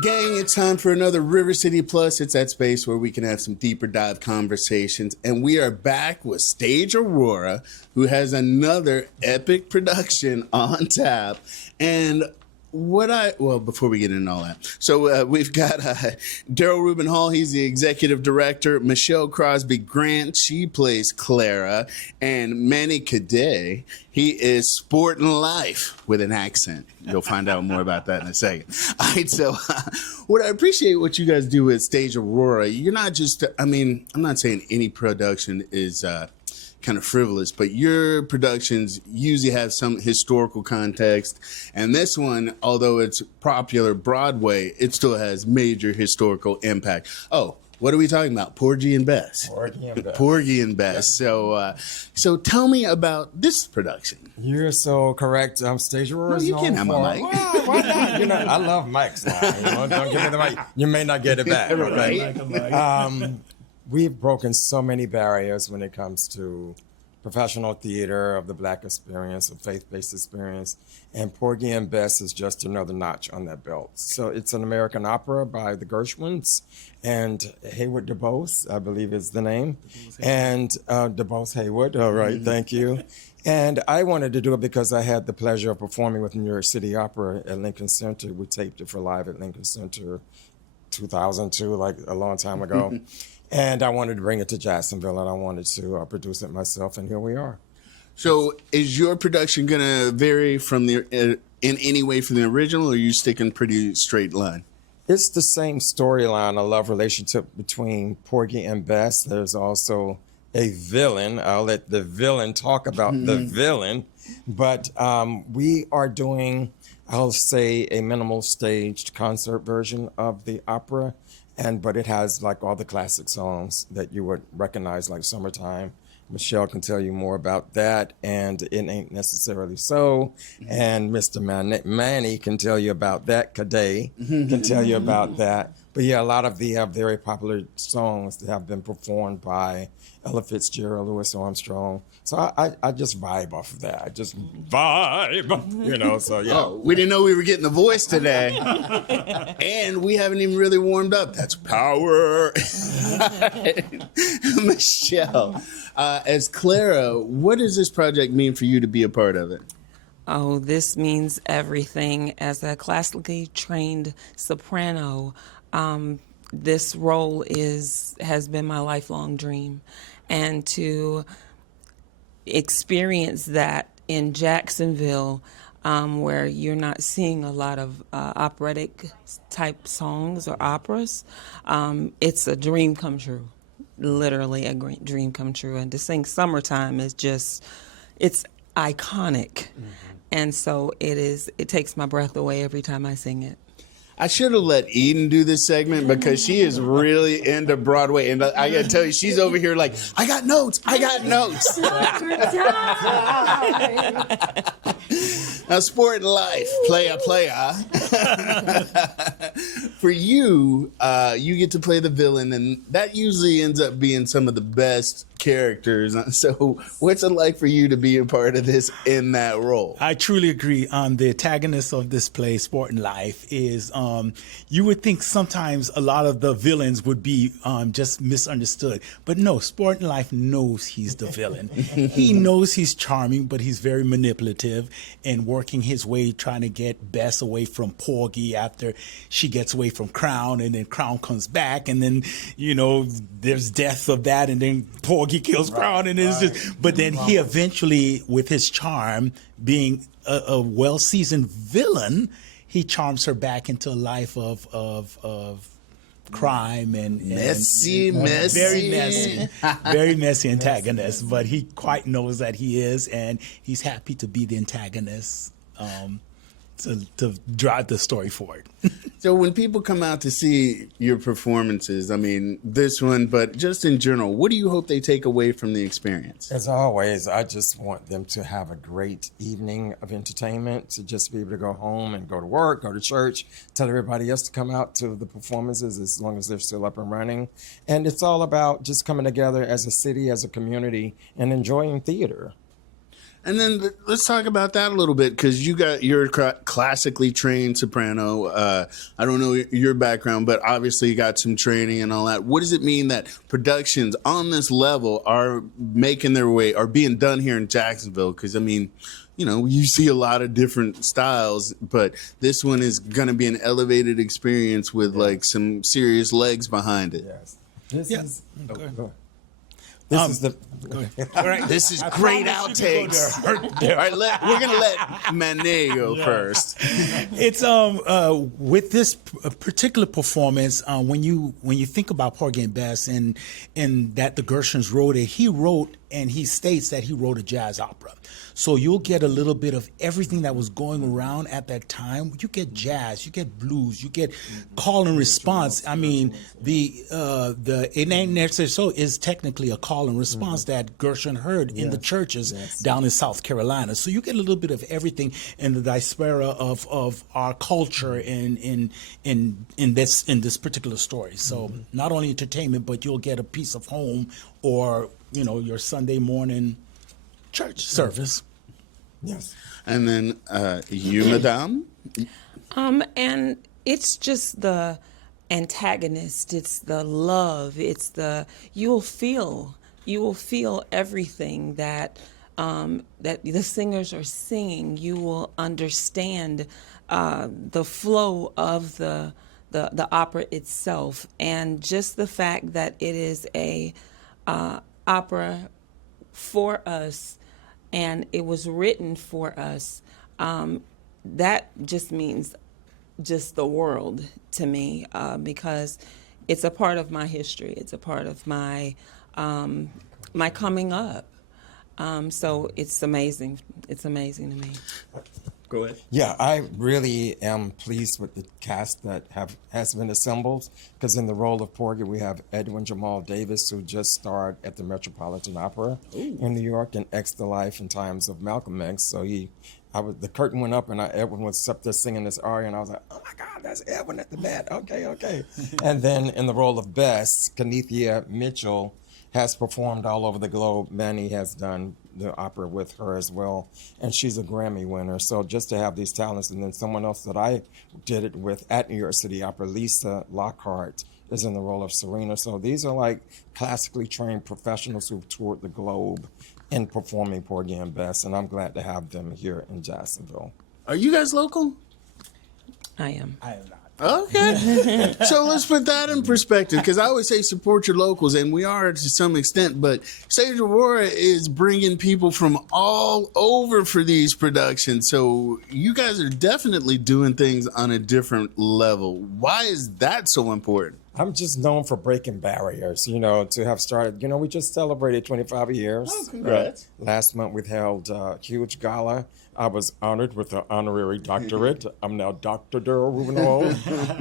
Gang, it's time for another River City Plus. It's that space where we can have some deeper dive conversations. And we are back with Stage Aurora, who has another epic production on tap. And before we get into all that, so we've got Daryl Rubin Hall. He's the executive director. Michelle Crosby Grant, she plays Clara, and Manny Cadet, he is Sport and Life with an accent. You'll find out more about that in a second. All right, so what I appreciate what you guys do with Stage Aurora, you're not just, I'm not saying any production is kind of frivolous, but your productions usually have some historical context, and this one, although it's popular Broadway, it still has major historical impact. Oh, what are we talking about? Porgy and Bess. Porgy and Bess. Porgy and Bess. Yeah. So tell me about this production. You're so correct. Stage Aurora is known can have for... my mic. Well, why not? I love mics now. Don't give me the mic. You may not get it back. Right. We've broken so many barriers when it comes to professional theater of the Black experience, of faith-based experience, and Porgy and Bess is just another notch on that belt. So it's an American opera by the Gershwins, and Haywood DeBose, I believe is the name, and DeBose Haywood, all right, thank you. And I wanted to do it because I had the pleasure of performing with New York City Opera at Lincoln Center. We taped it for live at Lincoln Center 2002, like a long time ago. And I wanted to bring it to Jacksonville, and I wanted to produce it myself, and here we are. So is your production going to vary from in any way from the original, or are you sticking pretty straight line? It's the same storyline, a love relationship between Porgy and Bess. There's also a villain. I'll let the villain talk about the villain. But we are doing, I'll say, a minimal staged concert version of the opera. But it has like all the classic songs that you would recognize, like Summertime. Michelle can tell you more about that, and It Ain't Necessarily So. And Mr. Manny can tell you about that. Cadet can tell you about that. But yeah, a lot of the very popular songs that have been performed by Ella Fitzgerald, Louis Armstrong. So I just vibe off of that. I just vibe, so yeah. Oh, we didn't know we were getting the voice today. And we haven't even really warmed up. That's power. Michelle, as Clara, what does this project mean for you to be a part of it? Oh, this means everything. As a classically trained soprano, this role has been my lifelong dream. And to experience that in Jacksonville, where you're not seeing a lot of operatic type songs or operas, it's a dream come true. Literally a great dream come true. And to sing Summertime is just, it's iconic. And so it takes my breath away every time I sing it. I should have let Eden do this segment because she is really into Broadway. And I got to tell you, she's over here like, I got notes. Now, Sport and Life, playa. For you, you get to play the villain, and that usually ends up being some of the best characters. So what's it like for you to be a part of this in that role? I truly agree. The antagonist of this play, Sport and Life, is you would think sometimes a lot of the villains would be just misunderstood. But no, Sport and Life knows he's the villain. He knows he's charming, but he's very manipulative and working his way, trying to get Bess away from Porgy after she gets away from Crown, and then Crown comes back, and then, there's death of that, and then Porgy kills Crown, and it's just, but then he eventually, with his charm, being a well-seasoned villain, he charms her back into a life of crime and messy, very messy antagonist. But he quite knows that he is, and he's happy to be the antagonist to drive the story forward. So when people come out to see your performances, this one, but just in general, what do you hope they take away from the experience? As always, I just want them to have a great evening of entertainment, to just be able to go home and go to work, go to church, tell everybody else to come out to the performances as long as they're still up and running. And it's all about just coming together as a city, as a community, and enjoying theater. And then let's talk about that a little bit, because you're a classically trained soprano. I don't know your background, but obviously you got some training and all that. What does it mean that productions on this level are making their way, are being done here in Jacksonville? Because I mean, you know, you see a lot of different styles, but this one is going to be an elevated experience with like some serious legs behind it. Yes. This Yeah. is. Go ahead. Go ahead. This is the. Go ahead. All right. This is I great promise you can go outtakes. there. All right, we're gonna let Manet go first. It's with this particular performance, when you think about Porgy and Bess and that the Gershons wrote it, he wrote and he states that he wrote a jazz opera. So you'll get a little bit of everything that was going around at that time. You get jazz, you get blues, you get call and response. I mean, the It Ain't Necessary So is technically a call and response that Gershon heard in the churches down in South Carolina. So you get a little bit of everything in the diaspora of our culture in this particular story. So not only entertainment, but you'll get a piece of home or your Sunday morning church service. Yes. And then you, Madame. And it's just the antagonist. It's the love. It's you will feel everything that the singers are singing. You will understand the flow of the opera itself, and just the fact that it is a opera for us, and it was written for us. That just means just the world to me, because it's a part of my history. It's a part of my my coming up. So it's amazing. It's amazing to me. Go ahead. Yeah, I really am pleased with the cast that has been assembled, because in the role of Porgy, we have Edwin Jamal Davis, who just starred at the Metropolitan Opera in New York and X the Life and Times of Malcolm X. So the curtain went up and Edwin was up there singing this aria, and I was like, oh my God, that's Edwin at the bat. Okay. And then in the role of Bess, Kenethia Mitchell has performed all over the globe. Manny has done the opera with her as well, and she's a Grammy winner. So just to have these talents, and then someone else that I did it with at New York City Opera, Lisa Lockhart, is in the role of Serena. So these are like classically trained professionals who've toured the globe in performing Porgy and Bess, and I'm glad to have them here in Jacksonville. Are you guys local? I am. I am not. Okay. So let's put that in perspective, because I always say support your locals, and we are to some extent, but Stage Aurora is bringing people from all over for these productions. So you guys are definitely doing things on a different level. Why is that so important? I'm just known for breaking barriers, to have started. We just celebrated 25 years. Oh, congrats. Last month we held a huge gala. I was honored with an honorary doctorate. I'm now Dr. Daryl Rubinhold.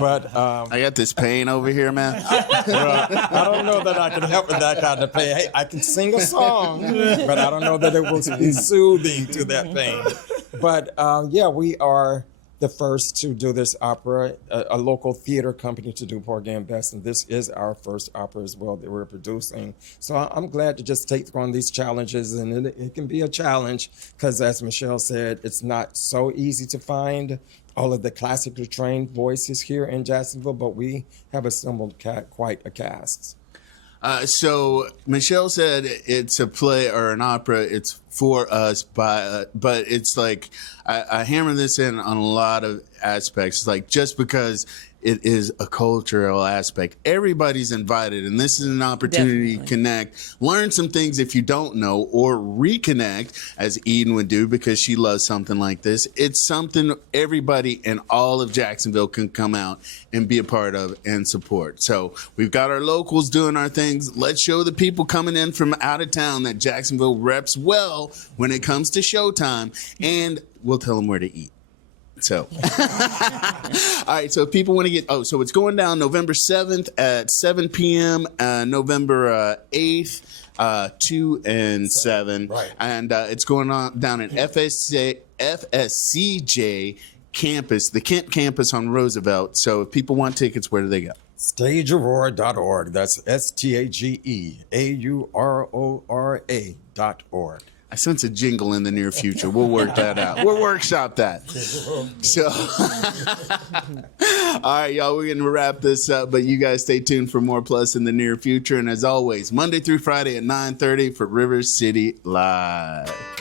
But I got this pain over here, man. I don't know that I can help with that kind of pain. Hey, I can sing a song, but I don't know that it will be soothing to that pain. But we are the first to do this opera, a local theater company to do Porgy and Bess, and this is our first opera as well that we're producing. So I'm glad to just take on these challenges, and it can be a challenge because, as Michelle said, it's not so easy to find all of the classically trained voices here in Jacksonville, but we have assembled quite a cast. So Michelle said it's a play or an opera. It's for us, but it's like I hammer this in on a lot of aspects. It's like, just because it is a cultural aspect, everybody's invited, and this is an opportunity to connect, learn some things if you don't know, or reconnect, as Eden would do, because she loves something like this. It's something everybody in all of Jacksonville can come out and be a part of and support. So we've got our locals doing our things. Let's show the people coming in from out of town that Jacksonville reps well when it comes to showtime, and we'll tell them where to eat. So, all right. So if people want to so it's going down November 7th at 7 p.m., November 8th, 2 and 7. Right. And it's going on down at FSCJ campus, the Kent campus on Roosevelt. So if people want tickets, where do they go? StageAurora.org. That's StageAurora.org. I sense a jingle in the near future. We'll work that out. We'll workshop that. So, all right, y'all, we're going to wrap this up, but you guys stay tuned for more Plus in the near future. And as always, Monday through Friday at 9:30 for River City Live.